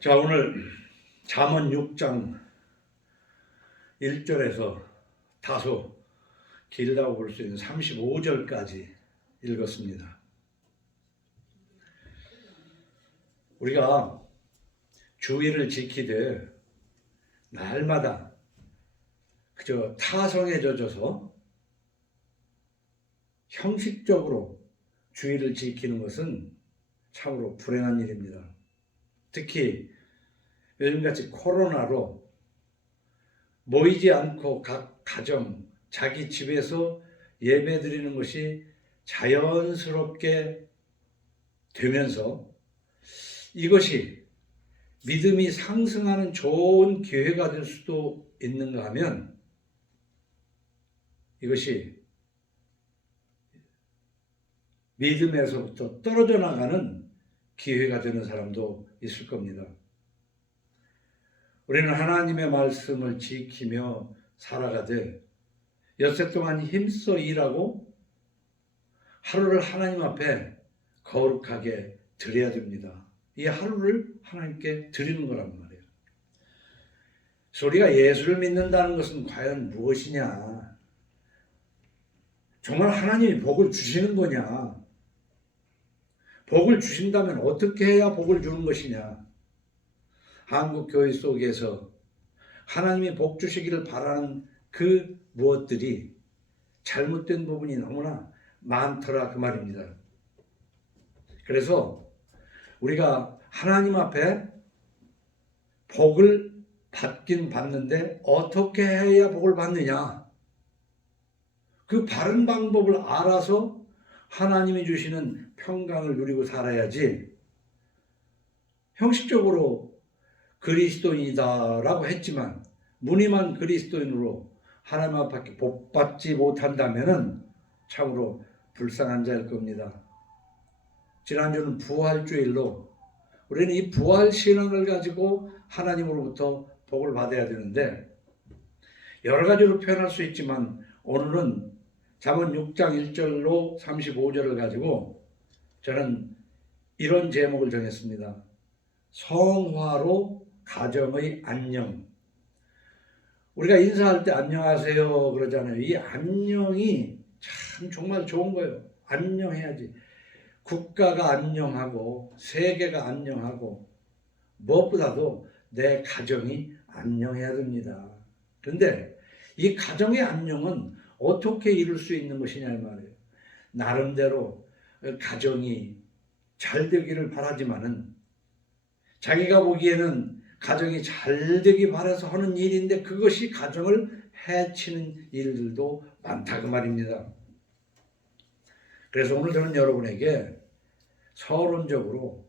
자, 오늘 잠언 6장 1절에서 다소 길다고 볼 수 있는 35절까지 읽었습니다. 우리가 주의를 지키되 날마다 그저 타성에 젖어서 형식적으로 주의를 지키는 것은 참으로 불행한 일입니다. 특히 요즘같이 코로나로 모이지 않고 각 가정, 자기 집에서 예배 드리는 것이 자연스럽게 되면서 이것이 믿음이 상승하는 좋은 기회가 될 수도 있는가 하면 이것이 믿음에서부터 떨어져 나가는 기회가 되는 사람도 있을 겁니다. 우리는 하나님의 말씀을 지키며 살아가되 엿새 동안 힘써 일하고 하루를 하나님 앞에 거룩하게 드려야 됩니다. 이 하루를 하나님께 드리는 거란 말이에요. 그래서 우리가 예수를 믿는다는 것은 과연 무엇이냐? 정말 하나님이 복을 주시는 거냐? 복을 주신다면 어떻게 해야 복을 주는 것이냐? 한국 교회 속에서 하나님이 복 주시기를 바라는 그 무엇들이 잘못된 부분이 너무나 많더라 그 말입니다. 그래서 우리가 하나님 앞에 복을 받긴 받는데 어떻게 해야 복을 받느냐? 그 바른 방법을 알아서 하나님이 주시는 평강을 누리고 살아야지 형식적으로 그리스도인이다라고 했지만 무늬만 그리스도인으로 하나님 앞에 복 받지 못한다면 참으로 불쌍한 자일 겁니다. 지난주는 부활주일로 우리는 이 부활신앙을 가지고 하나님으로부터 복을 받아야 되는데 여러 가지로 표현할 수 있지만 오늘은 잠언 6장 1절로 35절을 가지고 저는 이런 제목을 정했습니다. 성화로 가정의 안녕. 우리가 인사할 때 안녕하세요 그러잖아요. 이 안녕이 참 정말 좋은 거예요. 안녕해야지. 국가가 안녕하고 세계가 안녕하고 무엇보다도 내 가정이 안녕해야 됩니다. 그런데 이 가정의 안녕은 어떻게 이룰 수 있는 것이냐 말이에요. 나름대로 가정이 잘 되기를 바라지만은 자기가 보기에는 가정이 잘 되기 바라서 하는 일인데 그것이 가정을 해치는 일들도 많다 그 말입니다. 그래서 오늘 저는 여러분에게 서론적으로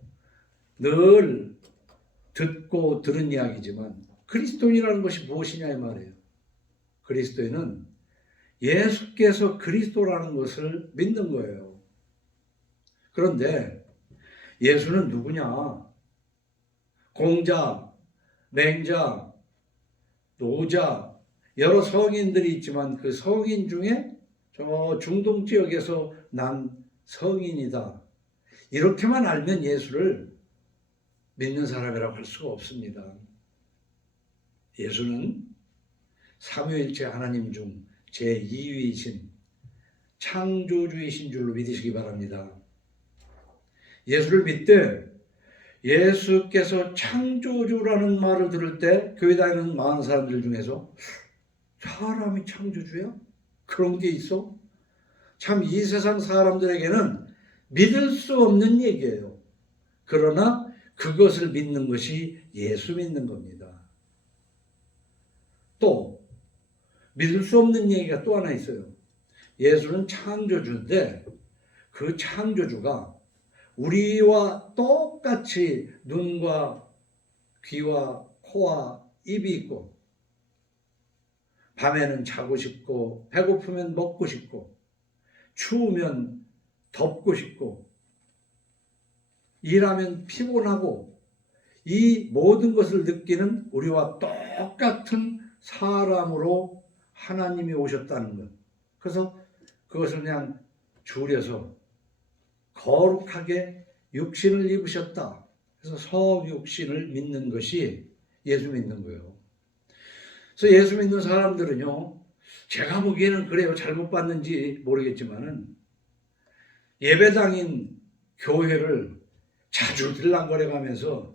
늘 듣고 들은 이야기지만 그리스도인이라는 것이 무엇이냐 이 말이에요. 그리스도인은 예수께서 그리스도라는 것을 믿는 거예요. 그런데 예수는 누구냐? 공자, 맹자, 노자 여러 성인들이 있지만 그 성인 중에 저 중동 지역에서 난 성인이다. 이렇게만 알면 예수를 믿는 사람이라고 할 수가 없습니다. 예수는 삼위일체 하나님 중 제2위이신 창조주이신 줄로 믿으시기 바랍니다. 예수를 믿되 예수께서 창조주라는 말을 들을 때 교회 다니는 많은 사람들 중에서 사람이 창조주야? 그런 게 있어? 참 이 세상 사람들에게는 믿을 수 없는 얘기예요. 그러나 그것을 믿는 것이 예수 믿는 겁니다. 또 믿을 수 없는 얘기가 또 하나 있어요. 예수는 창조주인데 그 창조주가 우리와 똑같이 눈과 귀와 코와 입이 있고 밤에는 자고 싶고 배고프면 먹고 싶고 추우면 덥고 싶고 일하면 피곤하고 이 모든 것을 느끼는 우리와 똑같은 사람으로 하나님이 오셨다는 것. 그래서 그것을 그냥 줄여서 거룩하게 육신을 입으셨다. 그래서 서육신을 믿는 것이 예수 믿는 거예요. 그래서 예수 믿는 사람들은요, 제가 보기에는 그래요. 잘못 봤는지 모르겠지만은 예배당인 교회를 자주 들락거려 가면서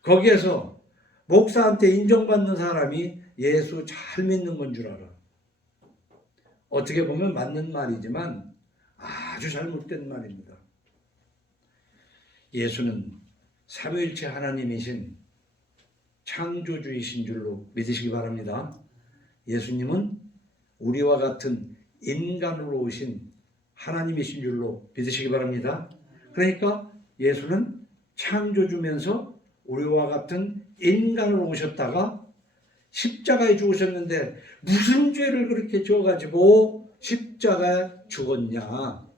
거기에서 목사한테 인정받는 사람이 예수 잘 믿는 건 줄 알아. 어떻게 보면 맞는 말이지만 아주 잘못된 말입니다. 예수는 삼위일체 하나님이신 창조주이신 줄로 믿으시기 바랍니다. 예수님은 우리와 같은 인간으로 오신 하나님이신 줄로 믿으시기 바랍니다. 그러니까 예수는 창조주면서 우리와 같은 인간으로 오셨다가 십자가에 죽으셨는데 무슨 죄를 그렇게 지어가지고 십자가에 죽었냐?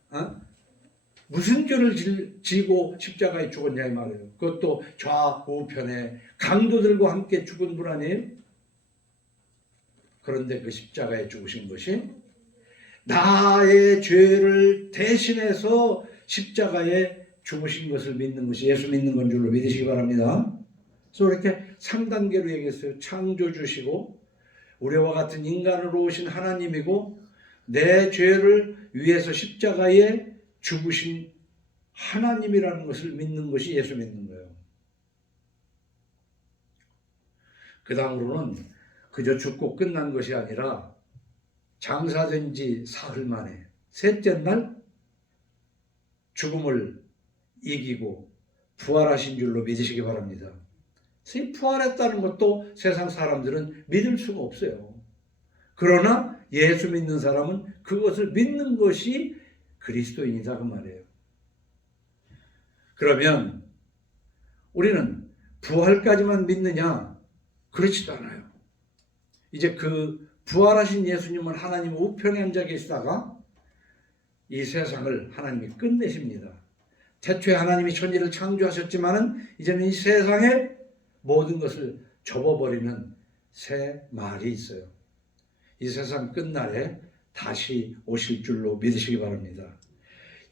무슨 죄를 지고 십자가에 죽었냐 이 말이에요. 그것도 좌우편에 강도들과 함께 죽은 분 아니에요? 그런데 그 십자가에 죽으신 것이 나의 죄를 대신해서 십자가에 죽으신 것을 믿는 것이 예수 믿는 건 줄로 믿으시기 바랍니다. 그래서 이렇게 3단계로 얘기했어요. 창조주시고 우리와 같은 인간으로 오신 하나님이고 내 죄를 위해서 십자가에 죽으신 하나님이라는 것을 믿는 것이 예수 믿는 거예요. 그 다음으로는 그저 죽고 끝난 것이 아니라 장사된 지 사흘 만에 셋째 날 죽음을 이기고 부활하신 줄로 믿으시기 바랍니다. 부활했다는 것도 세상 사람들은 믿을 수가 없어요. 그러나 예수 믿는 사람은 그것을 믿는 것이 그리스도인이다 그 말이에요. 그러면 우리는 부활까지만 믿느냐? 그렇지도 않아요. 이제 그 부활하신 예수님은 하나님 우편에 앉아 계시다가 이 세상을 하나님이 끝내십니다. 태초에 하나님이 천지를 창조하셨지만은 이제는 이 세상에 모든 것을 접어버리는 새 말이 있어요. 이 세상 끝날에 다시 오실 줄로 믿으시기 바랍니다.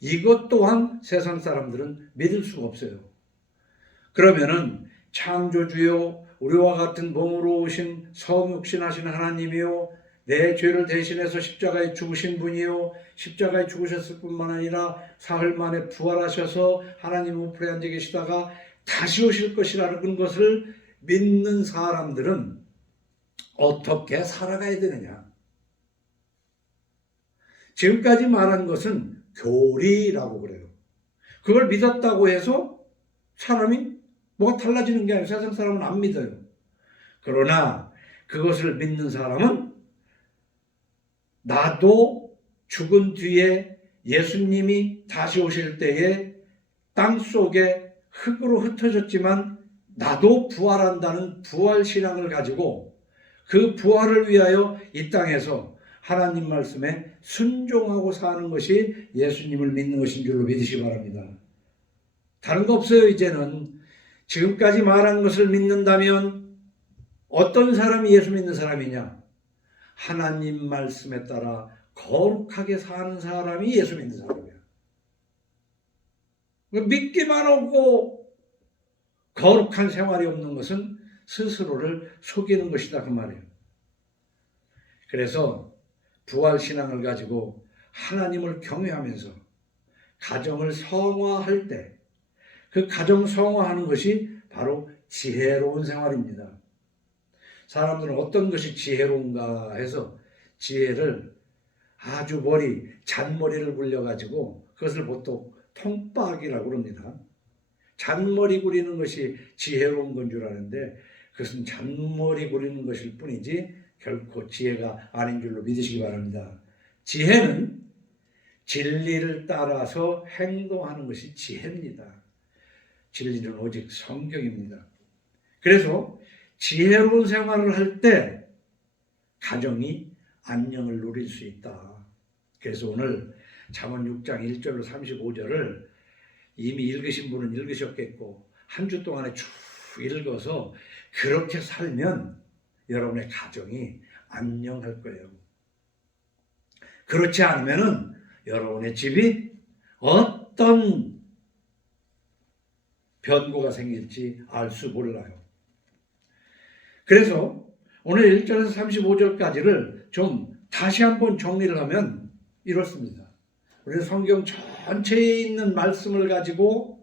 이것 또한 세상 사람들은 믿을 수가 없어요. 그러면은 창조주요 우리와 같은 몸으로 오신 성육신하신 하나님이요 내 죄를 대신해서 십자가에 죽으신 분이요 십자가에 죽으셨을 뿐만 아니라 사흘 만에 부활하셔서 하나님 우편에 앉아 계시다가 다시 오실 것이라는 것을 믿는 사람들은 어떻게 살아가야 되느냐? 지금까지 말한 것은 교리라고 그래요. 그걸 믿었다고 해서 사람이 뭐가 달라지는 게 아니라 세상 사람은 안 믿어요. 그러나 그것을 믿는 사람은 나도 죽은 뒤에 예수님이 다시 오실 때에 땅 속에 흙으로 흩어졌지만 나도 부활한다는 부활신앙을 가지고 그 부활을 위하여 이 땅에서 하나님 말씀에 순종하고 사는 것이 예수님을 믿는 것인 줄로 믿으시기 바랍니다. 다른 거 없어요. 이제는 지금까지 말한 것을 믿는다면 어떤 사람이 예수 믿는 사람이냐? 하나님 말씀에 따라 거룩하게 사는 사람이 예수 믿는 사람이야. 믿기만 하고 거룩한 생활이 없는 것은 스스로를 속이는 것이다 그 말이에요. 그래서 부활신앙을 가지고 하나님을 경외하면서 가정을 성화할 때 그 가정 성화하는 것이 바로 지혜로운 생활입니다. 사람들은 어떤 것이 지혜로운가 해서 지혜를 아주 잔머리를 굴려가지고 그것을 보통 통박이라고 합니다. 잔머리 굴리는 것이 지혜로운 건 줄 아는데 그것은 잔머리 굴리는 것일 뿐이지 결코 지혜가 아닌 줄로 믿으시기 바랍니다. 지혜는 진리를 따라서 행동하는 것이 지혜입니다. 진리는 오직 성경입니다. 그래서 지혜로운 생활을 할 때 가정이 안녕을 누릴 수 있다. 그래서 오늘 잠언 6장 1절로 35절을 이미 읽으신 분은 읽으셨겠고 한 주 동안에 쭉 읽어서 그렇게 살면 여러분의 가정이 안녕할 거예요. 그렇지 않으면은 여러분의 집이 어떤 변고가 생길지 알 수 몰라요. 그래서 오늘 1절에서 35절까지를 좀 다시 한번 정리를 하면 이렇습니다. 우리는 성경 전체에 있는 말씀을 가지고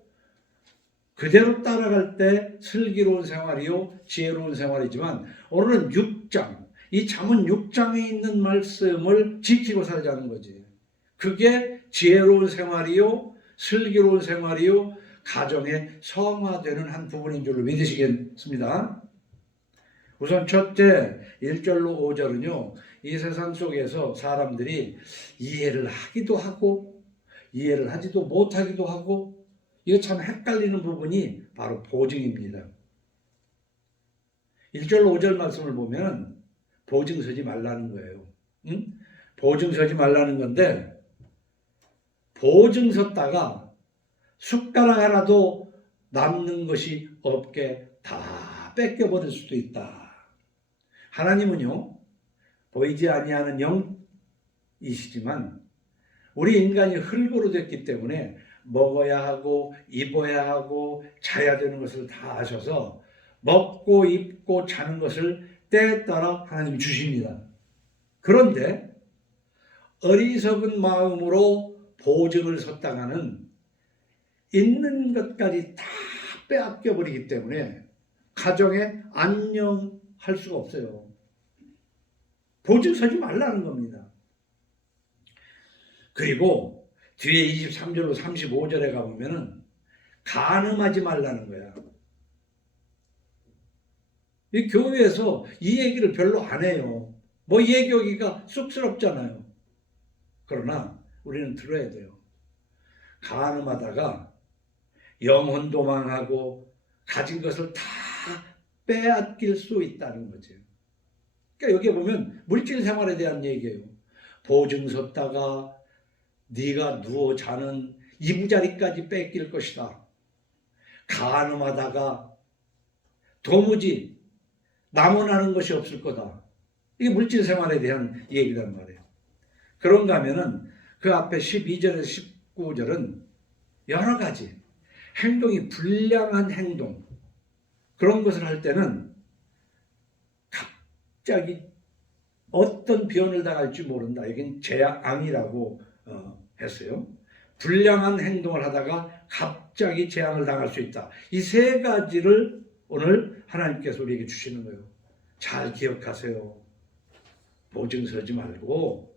그대로 따라갈 때 슬기로운 생활이요 지혜로운 생활이지만 오늘은 6장, 이 잠언 6장에 있는 말씀을 지키고 살자는 거지. 그게 지혜로운 생활이요 슬기로운 생활이요 가정의 성화되는 한 부분인 줄로 믿으시겠습니다. 우선 첫째 1절로 5절은요. 이 세상 속에서 사람들이 이해를 하기도 하고 이해를 하지도 못하기도 하고 이거 참 헷갈리는 부분이 바로 보증입니다. 1절로 5절 말씀을 보면 보증 서지 말라는 거예요. 응? 보증 서지 말라는 건데 보증 섰다가 숟가락 하나도 남는 것이 없게 다 뺏겨버릴 수도 있다. 하나님은요 보이지 아니하는 영이시지만 우리 인간이 흙으로 됐기 때문에 먹어야 하고 입어야 하고 자야 되는 것을 다 아셔서 먹고 입고 자는 것을 때에 따라 하나님이 주십니다. 그런데 어리석은 마음으로 보증을 섰다가는 있는 것까지 다 빼앗겨 버리기 때문에 가정에 안녕할 수가 없어요. 보증 서지 말라는 겁니다. 그리고 뒤에 23절로 35절에 가보면은 간음하지 말라는 거야. 이 교회에서 이 얘기를 별로 안 해요. 뭐 얘기하기가 쑥스럽잖아요. 그러나 우리는 들어야 돼요. 간음하다가 영혼 도망하고 가진 것을 다 빼앗길 수 있다는 거죠. 그러니까 여기 보면 물질 생활에 대한 얘기예요. 보증 섰다가 네가 누워 자는 이부자리까지 뺏길 것이다. 간음하다가 도무지 남원하는 것이 없을 거다. 이게 물질 생활에 대한 얘기란 말이에요. 그런가 하면은 그 앞에 12절에서 19절은 여러 가지 행동이 불량한 행동 그런 것을 할 때는 갑자기 어떤 변을 당할지 모른다. 이건 재앙이라고 했어요. 불량한 행동을 하다가 갑자기 재앙을 당할 수 있다. 이 세 가지를 오늘 하나님께서 우리에게 주시는 거예요. 잘 기억하세요. 보증 서지 말고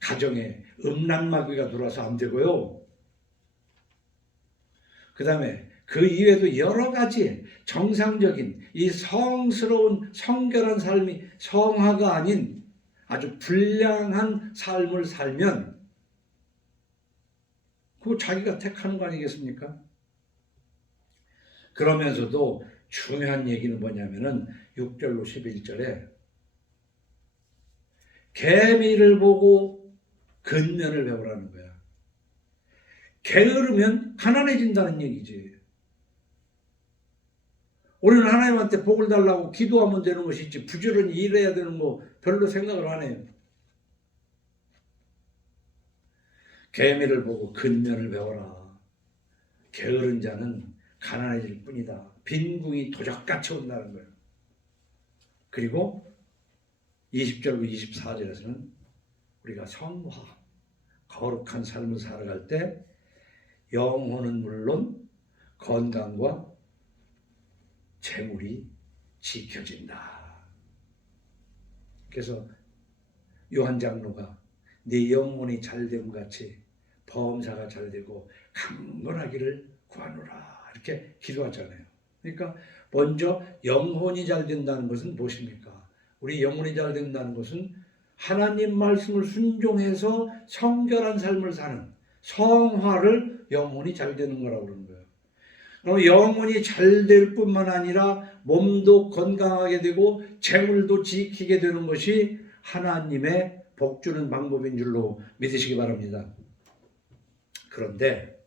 가정에 음란마귀가 들어와서 안 되고요. 그 다음에 그 이외에도 여러 가지 정상적인 이 성스러운 성결한 삶이 성화가 아닌 아주 불량한 삶을 살면 그거 자기가 택하는 거 아니겠습니까? 그러면서도 중요한 얘기는 뭐냐면은 6절로 11절에 개미를 보고 근면을 배우라는 거야. 게으르면 가난해진다는 얘기지. 우리는 하나님한테 복을 달라고 기도하면 되는 것이지 부지런히 일해야 되는 거 별로 생각을 안 해요. 개미를 보고 근면을 배워라. 게으른 자는 가난해질 뿐이다. 빈궁이 도적같이 온다는 거예요. 그리고 20절로 24절에서는 우리가 성화, 거룩한 삶을 살아갈 때 영혼은 물론 건강과 재물이 지켜진다. 그래서 요한 장로가 네 영혼이 잘됨 같이 범사가 잘되고 강건하기를 구하노라 이렇게 기도하잖아요. 그러니까 먼저 영혼이 잘 된다는 것은 무엇입니까? 우리 영혼이 잘 된다는 것은 하나님 말씀을 순종해서 성결한 삶을 사는 성화를 영혼이 잘 되는 거라고 그러는 거예요. 그럼 영혼이 잘 될 뿐만 아니라 몸도 건강하게 되고 재물도 지키게 되는 것이 하나님의 복 주는 방법인 줄로 믿으시기 바랍니다. 그런데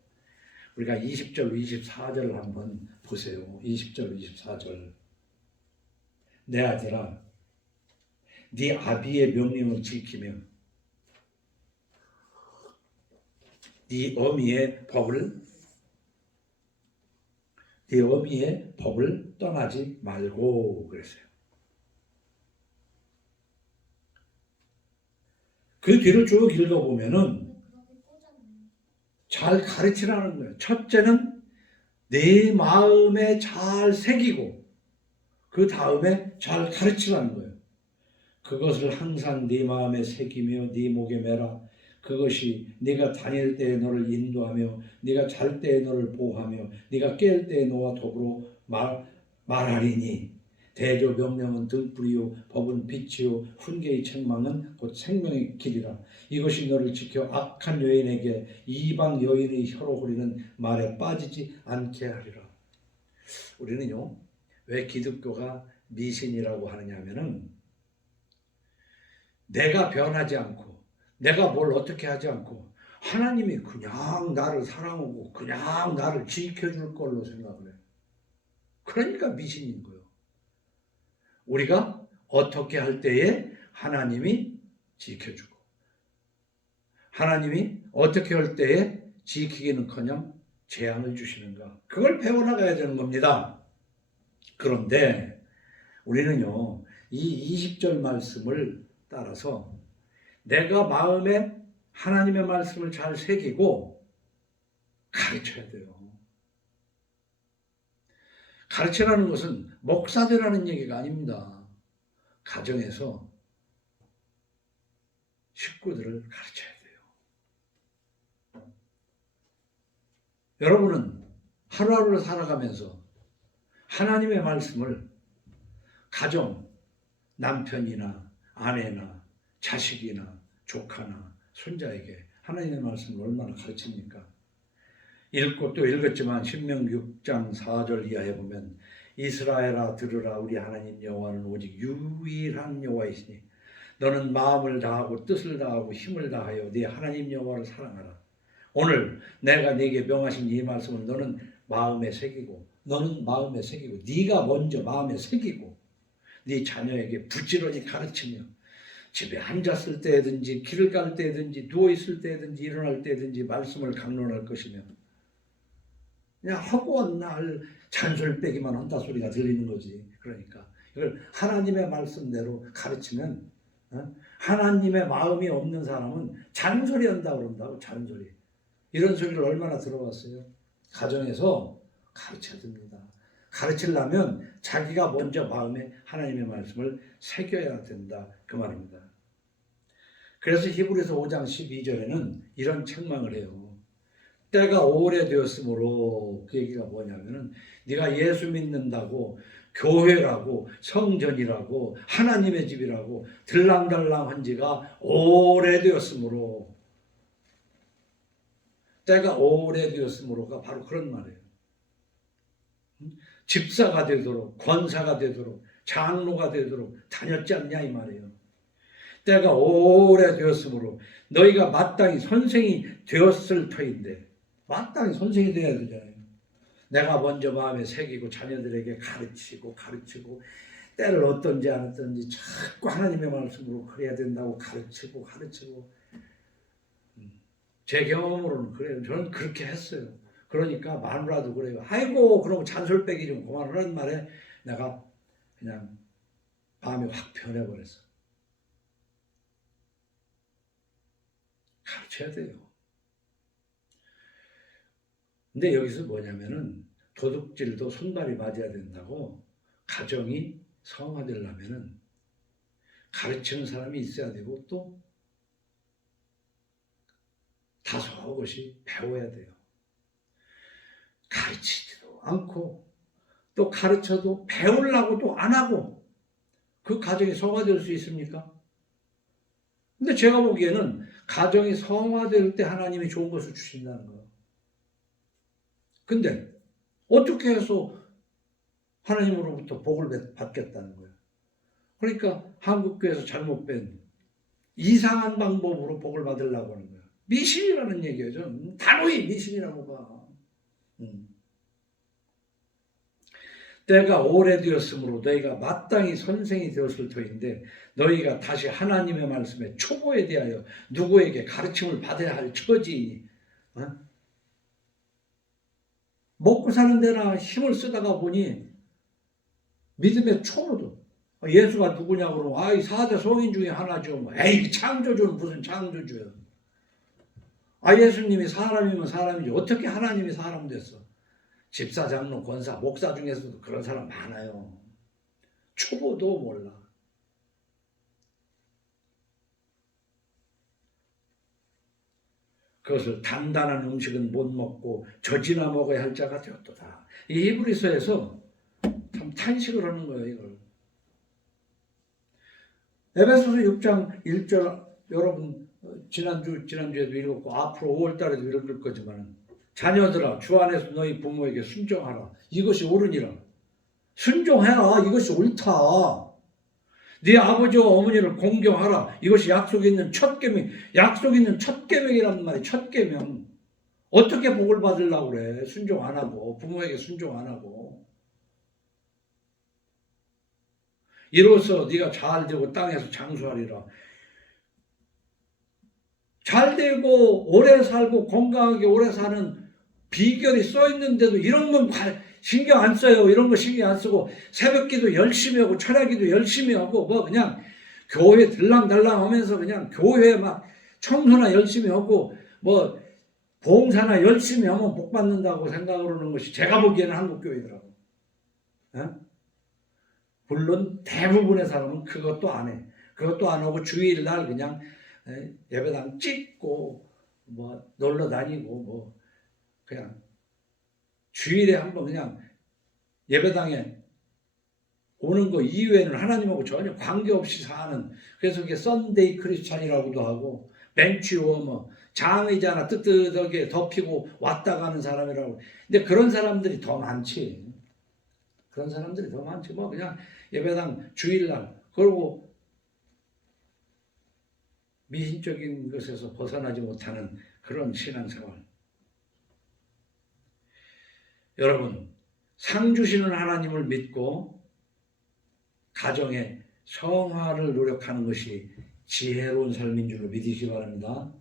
우리가 20절로 24절을 한번 보세요. 20절로 24절. 내 아들아 네 아비의 명령을 지키며 네 어미의 법을 떠나지 말고 그랬어요. 그 뒤를 쭉 읽어보면은 잘 가르치라는 거예요. 첫째는 내 마음에 잘 새기고 그 다음에 잘 가르치라는 거예요. 그것을 항상 네 마음에 새기며 네 목에 매라. 그것이 네가 다닐 때에 너를 인도하며 네가 잘 때에 너를 보호하며 네가 깰 때에 너와 더불어 말하리니. 대조 명령은 등불이요 법은 빛이요 훈계의 책망은 곧 생명의 길이라. 이것이 너를 지켜 악한 여인에게 이방 여인의 혀로 흐리는 말에 빠지지 않게 하리라. 우리는요, 왜 기독교가 미신이라고 하느냐 하면은 내가 변하지 않고 내가 뭘 어떻게 하지 않고 하나님이 그냥 나를 사랑하고 그냥 나를 지켜줄 걸로 생각을 해요. 그러니까 미신인 거예요. 우리가 어떻게 할 때에 하나님이 지켜주고 하나님이 어떻게 할 때에 지키기는커녕 재앙을 주시는가, 그걸 배워나가야 되는 겁니다. 그런데 우리는요, 이 20절 말씀을 따라서 내가 마음에 하나님의 말씀을 잘 새기고 가르쳐야 돼요. 가르치라는 것은 목사되라는 얘기가 아닙니다. 가정에서 식구들을 가르쳐야 돼요. 여러분은 하루하루를 살아가면서 하나님의 말씀을 가정, 남편이나 아내나 자식이나 조카나 손자에게 하나님의 말씀을 얼마나 가르칩니까? 읽고 또 읽었지만 신명기 6장 4절 이하에 보면 이스라엘아 들으라, 우리 하나님 여호와는 오직 유일한 여호와이시니 너는 마음을 다하고 뜻을 다하고 힘을 다하여 네 하나님 여호와를 사랑하라. 오늘 내가 네게 명하신 이 말씀을 너는 마음에 새기고 네가 먼저 마음에 새기고 네 자녀에게 부지런히 가르치며 집에 앉았을 때든지 길을 갈 때든지 누워있을 때든지 일어날 때든지 말씀을 강론할 것이며 그냥 허구한 날 잔소리빼기만 한다 소리가 들리는 거지. 그러니까 이걸 하나님의 말씀대로 가르치면 하나님의 마음이 없는 사람은 잔소리한다고 그런다고. 잔소리. 이런 소리를 얼마나 들어봤어요. 가정에서 가르쳐야 됩니다. 가르치려면 자기가 먼저 마음에 하나님의 말씀을 새겨야 된다, 그 말입니다. 그래서 히브리서 5장 12절에는 이런 책망을 해요. 때가 오래되었으므로, 그 얘기가 뭐냐면은 네가 예수 믿는다고 교회라고 성전이라고 하나님의 집이라고 들랑달랑한 지가 오래되었으므로, 때가 오래되었으므로가 바로 그런 말이에요. 집사가 되도록, 권사가 되도록, 장로가 되도록 다녔지 않냐 이 말이에요. 때가 오래되었으므로 너희가 마땅히 선생이 되었을 터인데, 마땅히 선생이 되어야 되잖아요. 내가 먼저 마음에 새기고 자녀들에게 가르치고 때를 어떤지 안 어떤지 자꾸 하나님의 말씀으로 그래야 된다고 가르치고 제 경험으로는 그래요. 저는 그렇게 했어요. 그러니까 마누라도 그래요. 아이고 그러고 잔솔빼기 좀 그만하라는 말에 내가 그냥 마음이 확 변해버렸어. 가르쳐야 돼요. 근데 여기서 뭐냐면은 도둑질도 손발이 맞아야 된다고. 가정이 성화되려면은 가르치는 사람이 있어야 되고 또 다소곳이 배워야 돼요. 가르치지도 않고 또 가르쳐도 배우려고도 안 하고 그 가정이 성화될 수 있습니까? 근데 제가 보기에는 가정이 성화될 때 하나님이 좋은 것을 주신다는 거예요. 근데 어떻게 해서 하나님으로부터 복을 받겠다는 거예요? 그러니까 한국교회에서 잘못 뺀 이상한 방법으로 복을 받으려고 하는 거예요. 미신이라는 얘기죠. 단호히 미신이라고 봐. 때가 오래되었으므로 너희가 마땅히 선생이 되었을 터인데 너희가 다시 하나님의 말씀에 초보에 대하여 누구에게 가르침을 받아야 할 처지이니 어? 먹고 사는 데나 힘을 쓰다가 보니 믿음의 초보도 예수가 누구냐고 그러면 아이 4대 성인 중에 하나죠. 뭐. 에이 창조주는 무슨 창조주예요. 아 예수님이 사람이면 사람이지 어떻게 하나님이 사람 됐어. 집사, 장로, 권사, 목사 중에서도 그런 사람 많아요. 초보도 몰라. 그것을 단단한 음식은 못 먹고 젖이나 먹어야 할 자가 되었도다. 이 히브리서에서 참 탄식을 하는 거예요. 이걸. 에베소서 6장 1절 여러분 지난주에도 읽었고 앞으로 5월 달에도 읽을 거지만 자녀들아 주 안에서 너희 부모에게 순종하라. 이것이 옳으니라. 순종해라. 이것이 옳다. 네 아버지와 어머니를 공경하라. 이것이 약속 있는 첫 계명. 약속 있는 첫 계명이란 말이 첫 계명. 어떻게 복을 받으려고 그래. 순종 안 하고 부모에게 순종 안 하고. 이로써 네가 잘 되고 땅에서 장수하리라. 잘 되고 오래 살고 건강하게 오래 사는 비결이 써 있는데도 이런 건 신경 안 써요. 이런 거 신경 안 쓰고 새벽기도 열심히 하고 철야기도 열심히 하고 뭐 그냥 교회 들랑달랑 하면서 그냥 교회 막 청소나 열심히 하고 뭐 봉사나 열심히 하면 복 받는다고 생각을 하는 것이 제가 보기에는 한국 교회더라고. 물론 대부분의 사람은 그것도 안 해. 그것도 안 하고 주일날 그냥 예배당 찍고 뭐 놀러 다니고 뭐 그냥 주일에 한번 그냥 예배당에 오는 거 이외에는 하나님하고 전혀 관계없이 사는 그래서 그게 썬데이 크리스찬이라고도 하고 벤치 워머 장의자나 뜨뜻하게 덮이고 왔다 가는 사람이라고. 근데 그런 사람들이 더 많지. 그런 사람들이 더 많지. 뭐 그냥 예배당 주일날 그리고 미신적인 것에서 벗어나지 못하는 그런 신앙생활. 여러분 상 주시는 하나님을 믿고 가정의 성화를 노력하는 것이 지혜로운 삶인 줄로 믿으시기 바랍니다.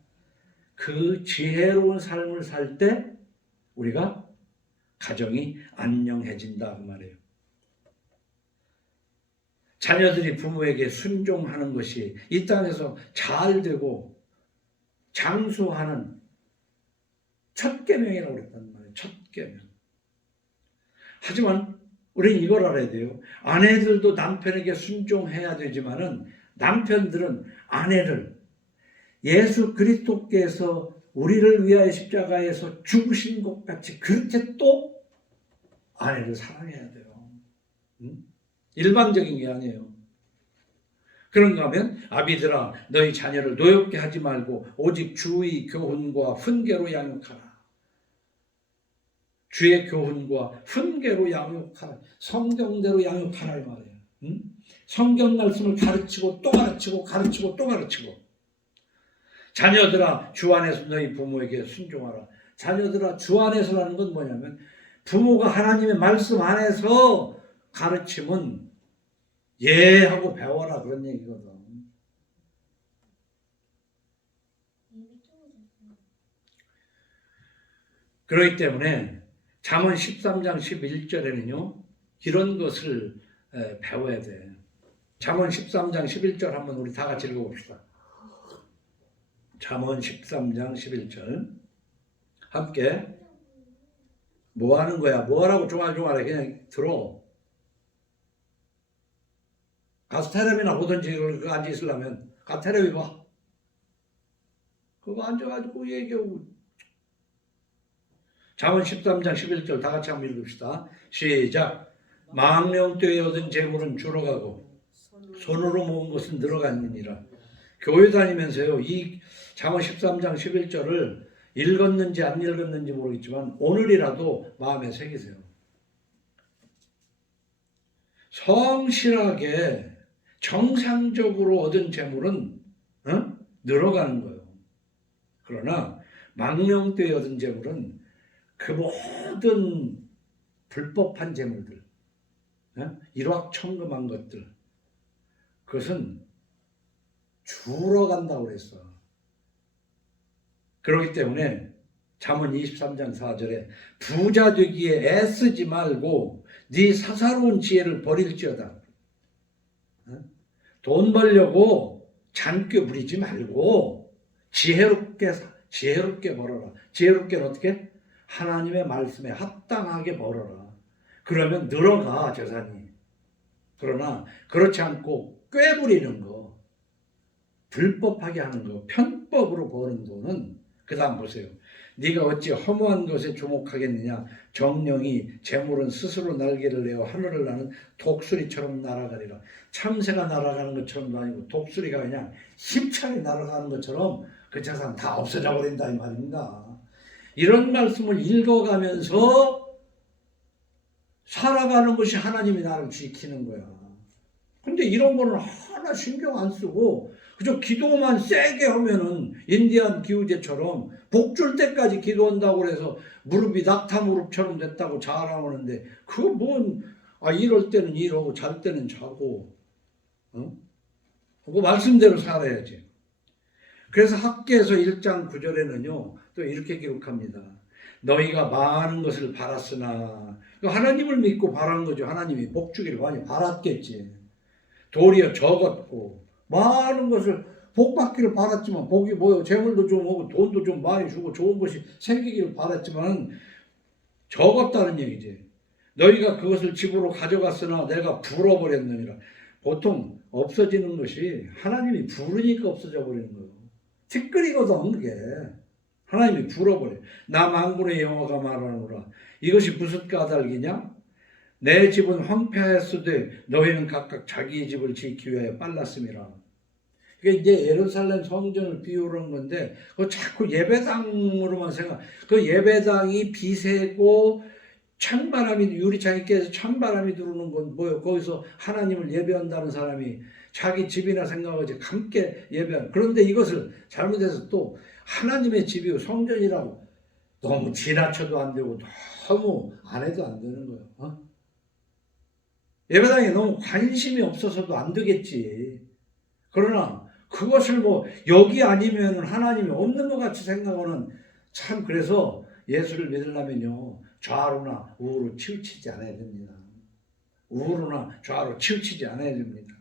그 지혜로운 삶을 살 때 우리가 가정이 안녕해진다 그 말이에요. 자녀들이 부모에게 순종하는 것이 이 땅에서 잘 되고 장수하는 첫 계명이라고 그랬단 말이에요. 첫 계명. 하지만 우리는 이걸 알아야 돼요. 아내들도 남편에게 순종해야 되지만은 남편들은 아내를 예수 그리스도께서 우리를 위하여 십자가에서 죽으신 것 같이 그렇게 또 아내를 사랑해야 돼요. 일방적인 게 아니에요. 그런가 하면 아비들아 너희 자녀를 노엽게 하지 말고 오직 주의 교훈과 훈계로 양육하라. 주의 교훈과 훈계로 양육하라. 성경대로 양육하라 이 말이에요. 성경 말씀을 가르치고 또 가르치고 가르치고 또 가르치고. 자녀들아 주 안에서 너희 부모에게 순종하라. 자녀들아 주 안에서라는 건 뭐냐면 부모가 하나님의 말씀 안에서 가르침은 예하고 배워라 그런 얘기거든. 그렇기 때문에 잠언 13장 11절에는요 이런 것을 배워야 돼. 잠언 13장 11절 한번 우리 다 같이 읽어봅시다. 잠언 13장 11절 함께. 뭐 하는 거야? 뭐 하라고 조말조말해. 그냥 들어. 가서 텔레비나 보든지 앉아 있으려면 가 텔레비 봐. 그거 앉아가지고 얘기하고. 잠언 13장 11절 다 같이 한번 읽읍시다. 시작. 망령되이 얻은 재물은 줄어가고 손으로 모은 것은 늘어가느니라. 교회 다니면서요 이 잠언 13장 11절을 읽었는지 안 읽었는지 모르겠지만 오늘이라도 마음에 새기세요. 성실하게 정상적으로 얻은 재물은 늘어가는 거예요. 그러나 망령되이 얻은 재물은 그 모든 불법한 재물들, 일확천금한 것들, 그것은 줄어간다고 그랬어. 그렇기 때문에 잠언 23장 4절에 부자 되기에 애쓰지 말고 네 사사로운 지혜를 버릴지어다. 돈 벌려고 잔꾀 부리지 말고 지혜롭게 벌어라. 지혜롭게는 어떻게? 하나님의 말씀에 합당하게 벌어라. 그러면 늘어가 재산이. 그러나 그렇지 않고 꾀 부리는 거, 불법하게 하는 거, 편법으로 버는 돈은 그 다음 보세요. 네가 어찌 허무한 것에 주목하겠느냐. 정령이 재물은 스스로 날개를 내어 하늘을 나는 독수리처럼 날아가리라. 참새가 날아가는 것처럼도 아니고 독수리가 그냥 힘차게 날아가는 것처럼 그 재산 다 없어져 버린다 이 말입니다. 이런 말씀을 읽어가면서 살아가는 것이 하나님이 나를 지키는 거야. 근데 이런 거는 하나 신경 안 쓰고 그저 기도만 세게 하면은 인디안 기우제처럼 복 줄 때까지 기도한다고 해서 무릎이 낙타 무릎처럼 됐다고 자랑하는데 그거 이럴 때는 이러고 잘 때는 자고 그거 말씀대로 살아야지. 그래서 학개에서 1장 9절에는요 또 이렇게 기록합니다. 너희가 많은 것을 바랐으나 하나님을 믿고 바란 거죠. 하나님이 복 주기를 많이 바랐겠지. 도리어 적었고 많은 것을 복 받기를 바랐지만 복이 뭐요? 재물도 좀 오고 돈도 좀 많이 주고 좋은 것이 생기기를 바랐지만 적었다는 얘기지. 너희가 그것을 집으로 가져갔으나 내가 불어버렸느니라. 보통 없어지는 것이 하나님이 부르니까 없어져 버리는 거예요. 티끌이거든 그게. 하나님이 불어버려. 나 만군의 여호와가 말하노라. 이것이 무슨 까닭이냐? 내 집은 황폐하였으되 너희는 각각 자기의 집을 지키기 위하여 빨랐음이라. 그게 이제 예루살렘 성전을 비유한 건데 그 자꾸 예배당으로만 생각. 그 예배당이 비세고 찬바람이 유리창에 깨서 찬바람이 들어오는 건 뭐예요? 거기서 하나님을 예배한다는 사람이 자기 집이나 생각하지 함께 예배하는. 그런데 이것을 잘못해서 또 하나님의 집이요 성전이라고 너무 지나쳐도 안 되고 너무 안 해도 안 되는 거예요. 예배당에 너무 관심이 없어서도 안 되겠지. 그러나 그것을 여기 아니면 하나님이 없는 것 같이 생각하는 참 그래서 예수를 믿으려면요 좌로나 우로 치우치지 않아야 됩니다. 우로나 좌로 치우치지 않아야 됩니다.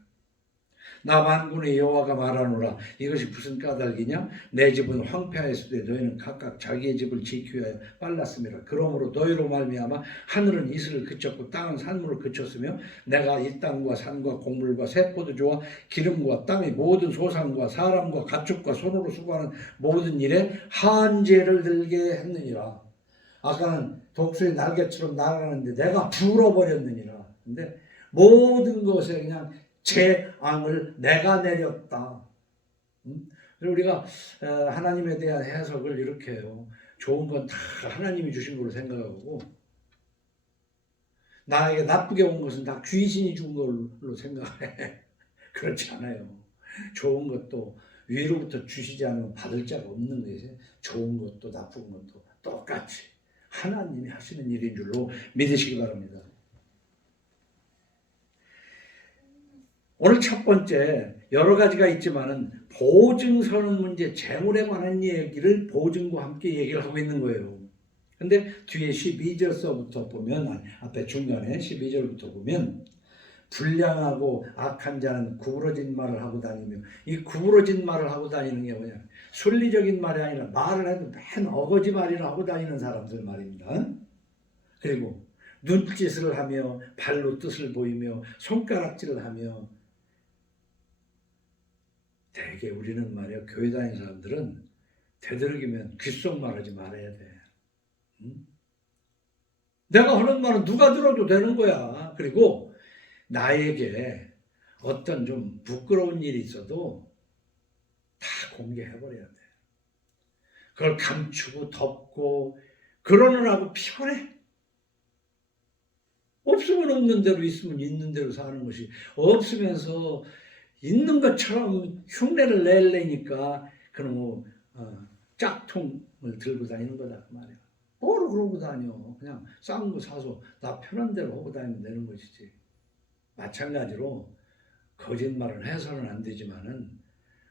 나 만군의 여호와가 말하노라. 이것이 무슨 까닭이냐? 내 집은 황폐하였으되 너희는 각각 자기의 집을 지키기 위하여 빨랐음이라. 그러므로 너희로 말미암아 하늘은 이슬을 그쳤고 땅은 산물을 그쳤으며 내가 이 땅과 산과 곡물과 새 포도주와 기름과 땅의 모든 소산과 사람과 가축과 손으로 수고하는 모든 일에 한죄를 들게 했느니라. 아까는 독수리 날개처럼 날아가는데 내가 불어버렸느니라. 근데 모든 것에 그냥 재앙을 내가 내렸다. 그리고 우리가 하나님에 대한 해석을 이렇게 해요. 좋은 건 다 하나님이 주신 걸로 생각하고 나에게 나쁘게 온 것은 다 귀신이 준 걸로 생각해. 그렇지 않아요. 좋은 것도 위로부터 주시지 않으면 받을 자가 없는 것이 좋은 것도 나쁜 것도 똑같이 하나님이 하시는 일인 줄로 믿으시기 바랍니다. 오늘 첫 번째 여러 가지가 있지만은 보증 서는 문제, 재물에 관한 얘기를 보증과 함께 얘기를 하고 있는 거예요. 근데 뒤에 12절서부터 보면 앞에 중간에 12절부터 보면 불량하고 악한 자는 구부러진 말을 하고 다니며 이 구부러진 말을 하고 다니는 게 뭐냐? 순리적인 말이 아니라 말을 해도 맨 어거지 말이나 하고 다니는 사람들 말입니다. 그리고 눈짓을 하며 발로 뜻을 보이며 손가락질을 하며 대개 우리는 말이야 교회 다니는 사람들은 되도록이면 귓속말 하지 말아야 돼. 내가 하는 말은 누가 들어도 되는 거야. 그리고 나에게 어떤 좀 부끄러운 일이 있어도 다 공개해버려야 돼. 그걸 감추고 덮고 그러느라고 피곤해. 없으면 없는 대로 있으면 있는 대로 사는 것이 없으면서 있는 것처럼 흉내를 내려니까 그런 짝퉁을 들고 다니는 거다 그 말이야. 뭐로 그러고 다녀. 그냥 싼 거 사서 나 편한 대로 하고 다니면 되는 것이지. 마찬가지로 거짓말은 해서는 안 되지만은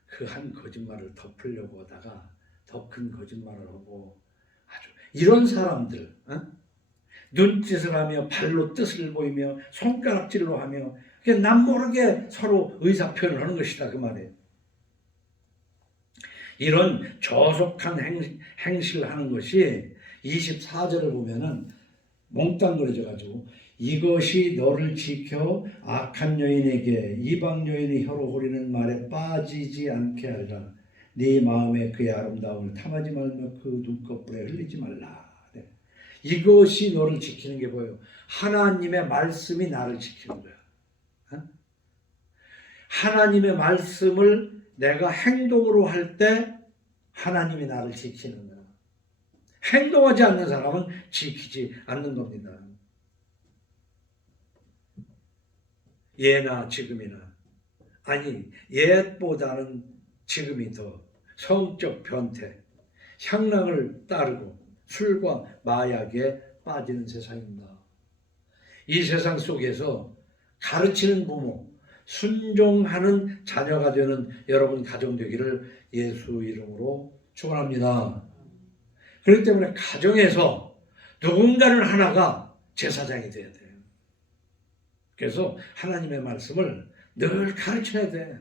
그 한 거짓말을 덮으려고 하다가 더 큰 거짓말을 하고 아주 이런 사람들, 눈짓을 하며 발로 뜻을 보이며 손가락질로 하며 남모르게 서로 의사표현을 하는 것이다 그 말이에요. 이런 저속한 행실을 하는 것이 24절을 보면은 몽땅 그려져 가지고 이것이 너를 지켜 악한 여인에게 이방 여인의 혀로 호리는 말에 빠지지 않게 하리라. 네 마음에 그의 아름다움을 탐하지 말며 그 눈꺼풀에 흘리지 말라. 네. 이것이 너를 지키는 게 뭐예요? 하나님의 말씀이 나를 지키는 거야. 하나님의 말씀을 내가 행동으로 할 때 하나님이 나를 지키는 거야. 행동하지 않는 사람은 지키지 않는 겁니다. 예나 지금이나, 아니 옛보다는 지금이 더 성적 변태, 향락을 따르고 술과 마약에 빠지는 세상입니다. 이 세상 속에서 가르치는 부모, 순종하는 자녀가 되는 여러분 가정 되기를 예수 이름으로 축원합니다. 그렇기 때문에 가정에서 누군가는 하나가 제사장이 돼야 돼요. 그래서 하나님의 말씀을 늘 가르쳐야 돼.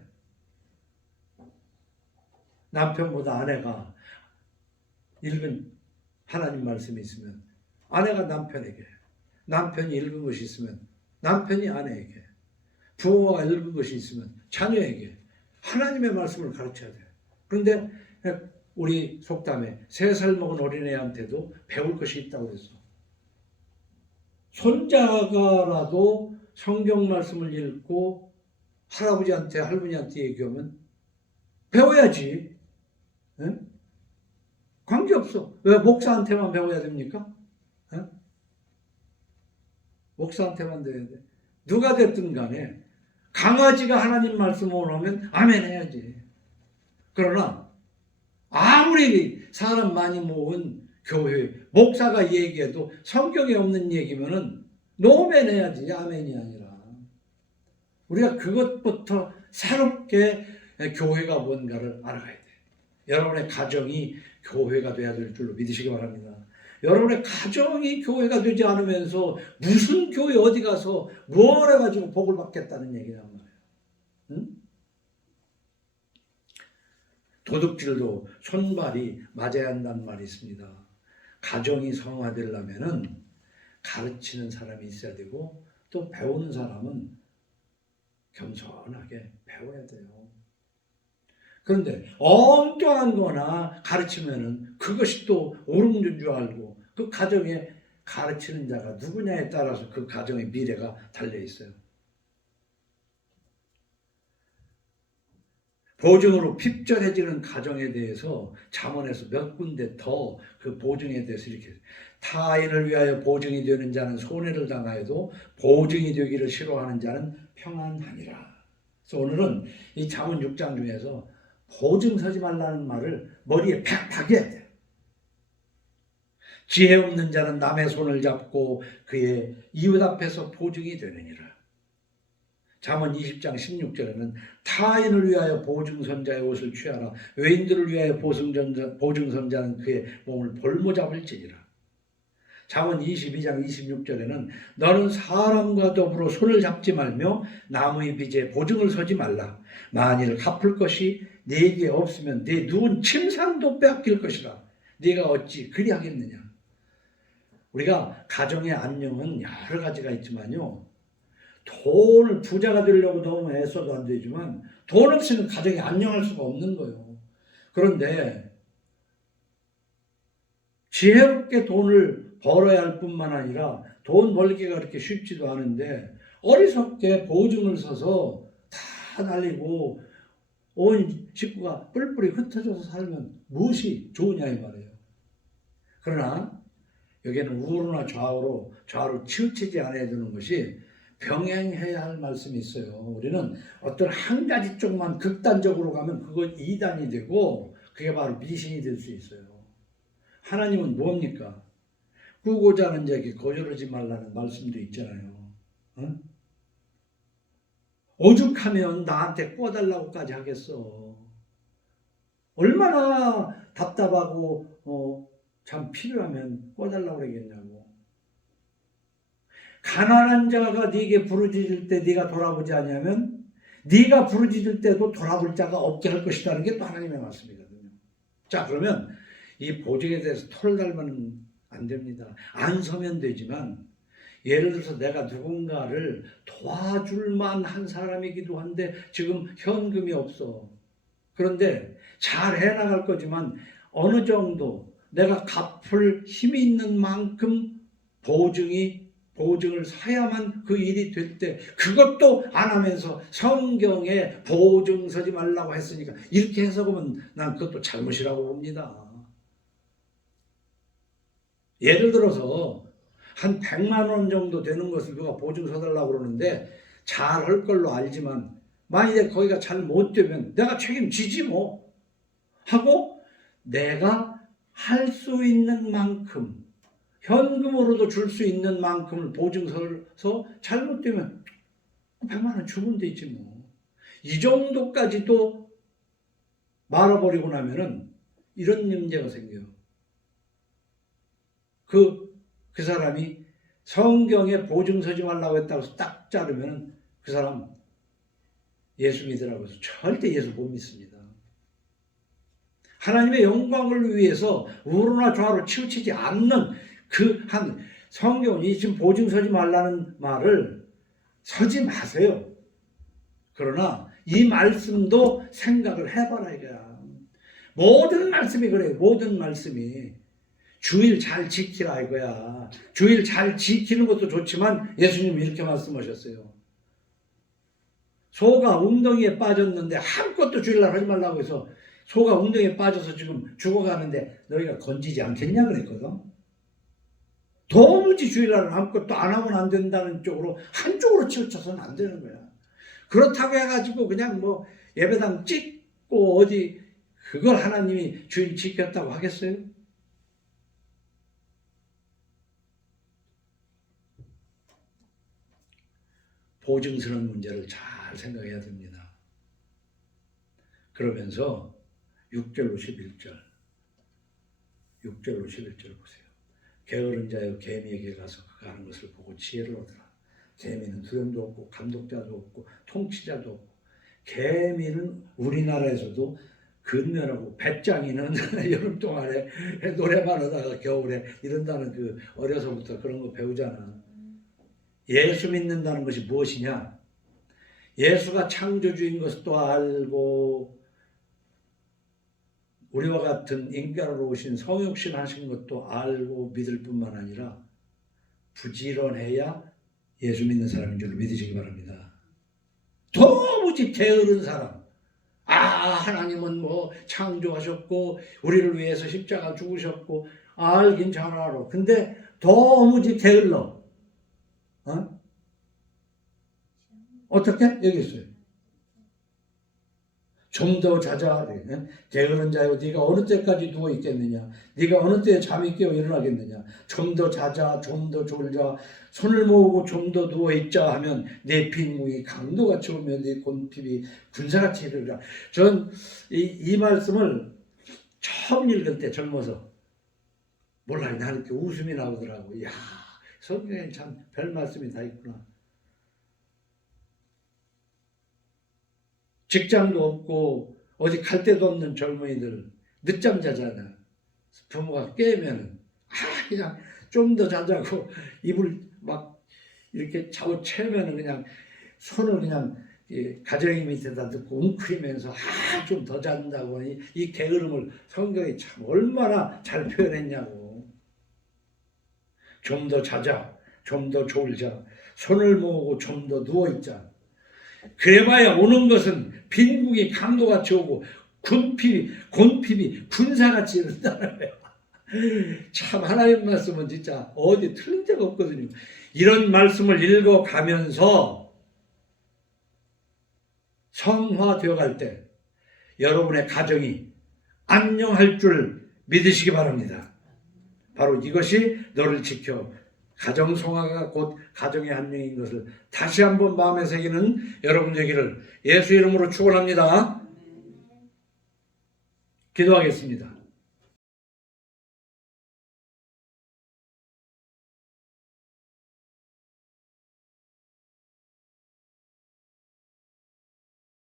남편보다 아내가 읽은 하나님 말씀이 있으면 아내가 남편에게, 남편이 읽은 것이 있으면 남편이 아내에게, 부모가 읽은 것이 있으면 자녀에게 하나님의 말씀을 가르쳐야 돼요. 그런데 우리 속담에 3살 먹은 어린애한테도 배울 것이 있다고 그랬어. 손자가라도 성경 말씀을 읽고 할아버지한테 할머니한테 얘기하면 배워야지. 네? 관계없어. 왜 목사한테만 배워야 됩니까? 네? 목사한테만 배워야 돼. 누가 됐든 간에 강아지가 하나님 말씀을 오면 아멘 해야지. 그러나 아무리 사람 많이 모은 교회 목사가 얘기해도 성경에 없는 얘기면은 노멘 해야지 아멘이 아니라. 우리가 그것부터 새롭게 교회가 뭔가를 알아가야 돼. 여러분의 가정이 교회가 돼야 될 줄로 믿으시기 바랍니다. 여러분의 가정이 교회가 되지 않으면서 무슨 교회 어디 가서 뭘 해가지고 복을 받겠다는 얘기란 말이에요. 응? 도둑질도 손발이 맞아야 한다는 말이 있습니다. 가정이 성화되려면은 가르치는 사람이 있어야 되고 또 배우는 사람은 겸손하게 배워야 돼요. 그런데 엉뚱한 거나 가르치면은 그것이 또 옳은 줄 알고 그 가정에 가르치는 자가 누구냐에 따라서 그 가정의 미래가 달려 있어요. 보증으로 핍절해지는 가정에 대해서 잠언에서 몇 군데 더 그 보증에 대해서 이렇게 타인을 위하여 보증이 되는 자는 손해를 당하여도 보증이 되기를 싫어하는 자는 평안하니라. 그래서 오늘은 이 잠언 6장 중에서 보증 서지 말라는 말을 머리에 팍 박여야 돼. 지혜 없는 자는 남의 손을 잡고 그의 이웃 앞에서 보증이 되느니라. 잠언 20장 16절에는 타인을 위하여 보증선자의 옷을 취하라. 외인들을 위하여 보증선자는 그의 몸을 볼모잡을지니라. 잠언 22장 26절에는 너는 사람과 더불어 손을 잡지 말며 남의 빚에 보증을 서지 말라. 만일 갚을 것이 네게 없으면 네 누운 침상도 빼앗길 것이라. 네가 어찌 그리하겠느냐. 우리가 가정의 안녕은 여러 가지가 있지만요. 돈을 부자가 되려고 너무 애써도 안 되지만 돈 없이는 가정이 안녕할 수가 없는 거예요. 그런데 지혜롭게 돈을 벌어야 할 뿐만 아니라 돈 벌기가 그렇게 쉽지도 않은데 어리석게 보증을 서서 다 날리고 온 식구가 뿔뿔이 흩어져서 살면 무엇이 좋으냐 이 말이에요. 그러나 여기에는 우로나 좌우로 치우치지 않아야 되는 것이 병행해야 할 말씀이 있어요. 우리는 어떤 한 가지 쪽만 극단적으로 가면 그건 이단이 되고 그게 바로 미신이 될 수 있어요. 하나님은 뭡니까? 꾸고자 하는 자에게 거절하지 말라는 말씀도 있잖아요. 응? 오죽하면 나한테 꾸어달라고까지 하겠어. 얼마나 답답하고 참 필요하면 꺼달라고 그러겠냐고. 가난한 자가 네게 부르짖을 때 네가 돌아보지 않으면 네가 부르짖을 때도 돌아볼 자가 없게 할 것이라는 게 또 하나님의 말씀이거든요. 자, 그러면 이 보증에 대해서 토를 달면 안 됩니다. 안 서면 되지만, 예를 들어서 내가 누군가를 도와줄 만한 사람이기도 한데 지금 현금이 없어. 그런데 잘 해나갈 거지만 어느 정도 내가 갚을 힘이 있는 만큼 보증을 서야만 그 일이 될 때, 그것도 안 하면서 성경에 보증 서지 말라고 했으니까 이렇게 해석하면 난 그것도 잘못이라고 봅니다. 예를 들어서 한 100만 원 정도 되는 것을 누가 보증 서달라고 그러는데 잘 할 걸로 알지만 만약에 거기가 잘 못 되면 내가 책임지지 뭐 하고, 내가 할 수 있는 만큼 현금으로도 줄 수 있는 만큼을 보증서서 잘못되면 100만 원 주면 되지 뭐. 이 정도까지도 말아버리고 나면은 이런 문제가 생겨요. 그 사람이 성경에 보증 서지 말라고 했다고 해서 딱 자르면 그 사람 예수 믿으라고 해서 절대 예수 못 믿습니다. 하나님의 영광을 위해서 우로나 좌로 치우치지 않는 성경이 지금 보증 서지 말라는 말을 서지 마세요. 그러나 이 말씀도 생각을 해봐라 이거야. 모든 말씀이 그래요. 모든 말씀이 주일 잘 지키라 이거야. 주일 잘 지키는 것도 좋지만 예수님이 이렇게 말씀하셨어요. 소가 웅덩이에 빠졌는데 아무것도 주일날 하지 말라고 해서 소가 웅덩이에 빠져서 지금 죽어가는데 너희가 건지지 않겠냐 그랬거든. 도무지 주일날은 아무것도 안 하면 안 된다는 쪽으로 한쪽으로 치우쳐서는 안 되는 거야. 그렇다고 해가지고 그냥 뭐 예배당 찍고 어디 그걸 하나님이 주일 지켰다고 하겠어요? 보증스러운 문제를 잘 생각해야 됩니다. 그러면서 6절로 11절 보세요. 게으른 자여 개미에게 가서 그가 하는 것을 보고 지혜를 얻으라. 개미는 두령도 없고 감독자도 없고 통치자도 없고, 개미는 우리나라에서도 근면하고 배짱이는 여름 동안에 노래만 하다가 겨울에 이런다는 그 어려서부터 그런 거 배우잖아. 예수 믿는다는 것이 무엇이냐? 예수가 창조주인 것도 알고 우리와 같은 인간으로 오신 성육신 하신 것도 알고 믿을 뿐만 아니라 부지런해야 예수 믿는 사람인 줄 믿으시기 바랍니다. 도무지 게으른 사람, 하나님은 뭐 창조하셨고 우리를 위해서 십자가 죽으셨고 알긴 잘 알아. 근데 도무지 게을러. 어떻게? 여기 있어요. 좀 더 자자. 게으른 자여 네가 어느 때까지 누워 있겠느냐? 네가 어느 때에 잠이 깨어 일어나겠느냐? 좀 더 자자, 좀 더 졸자, 손을 모으고 좀 더 누워 있자 하면 내 빈궁이 강도같이 오며 내 곤핍이 군사같이 이르리라. 전 이 말씀을 처음 읽을 때 젊어서 몰라요. 나는 이렇게 웃음이 나오더라고. 이야, 성경에 참 별 말씀이 다 있구나. 직장도 없고 어디 갈 데도 없는 젊은이들 늦잠 자잖아. 부모가 깨면 그냥 좀 더 자자고 이불 막 이렇게 자고 채면 그냥 손을 그냥 가정의 밑에다 넣고 웅크리면서 좀 더 잔다고. 이 게으름을 성경이 참 얼마나 잘 표현했냐고. 좀 더 자자, 좀 더 졸자, 손을 모으고 좀 더 누워있자. 그래봐야 오는 것은 빈궁이 강도같이 오고 곤핍이 군사같이 이른다는 거예요. 참 하나님 말씀은 진짜 어디 틀린 데가 없거든요. 이런 말씀을 읽어가면서 성화되어 갈 때 여러분의 가정이 안녕할 줄 믿으시기 바랍니다. 바로 이것이 너를 지켜 가정 성화가 곧 가정의 안녕인 것을 다시 한번 마음에 새기는 여러분 되기를 예수 이름으로 축원합니다. 기도하겠습니다.